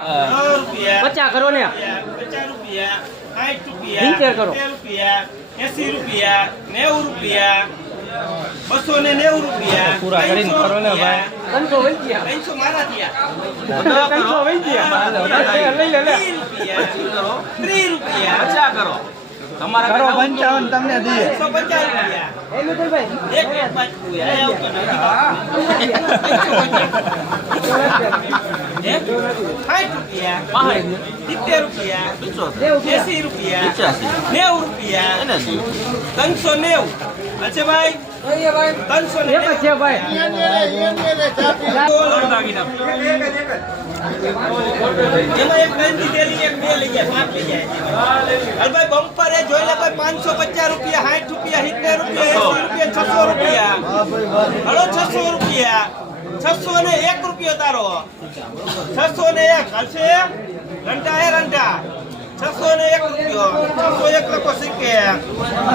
50 કરો ને 50 રૂપિયા 60 રૂપિયા 70 કરો 80 રૂપિયા 90 રૂપિયા 290 રૂપિયા પૂરા કરીને કરો ને ભાઈ 300 વઈ ગયા 300 મારા થયા 300 વઈ ગયા લઈ લે 30 રૂપિયા 50 કરો તમારા કરો 55 તમને દઈએ 150 રૂપિયા એ મિતુલભાઈ એક બાજુ આવતો નથી 60 રૂપિયા 70 રૂપિયા 80 રૂપિયા 90 રૂપિયા 390 અચ્છા ભાઈ 390 એક છે ભાઈ એમાં એક રેન્જ દીધેલી એક બે લઈ જાય 5 લઈ જાય અરે ભાઈ બમ્પર એ જોઈ લે ભાઈ 550 રૂપિયા 60 રૂપિયા 70 રૂપિયા 80 રૂપિયા 600 રૂપિયા હલો 600 રૂપિયા 601 રૂપિયો તારો 601 હાલશે રંટા 601 રૂપિયો 601 લખો શીખે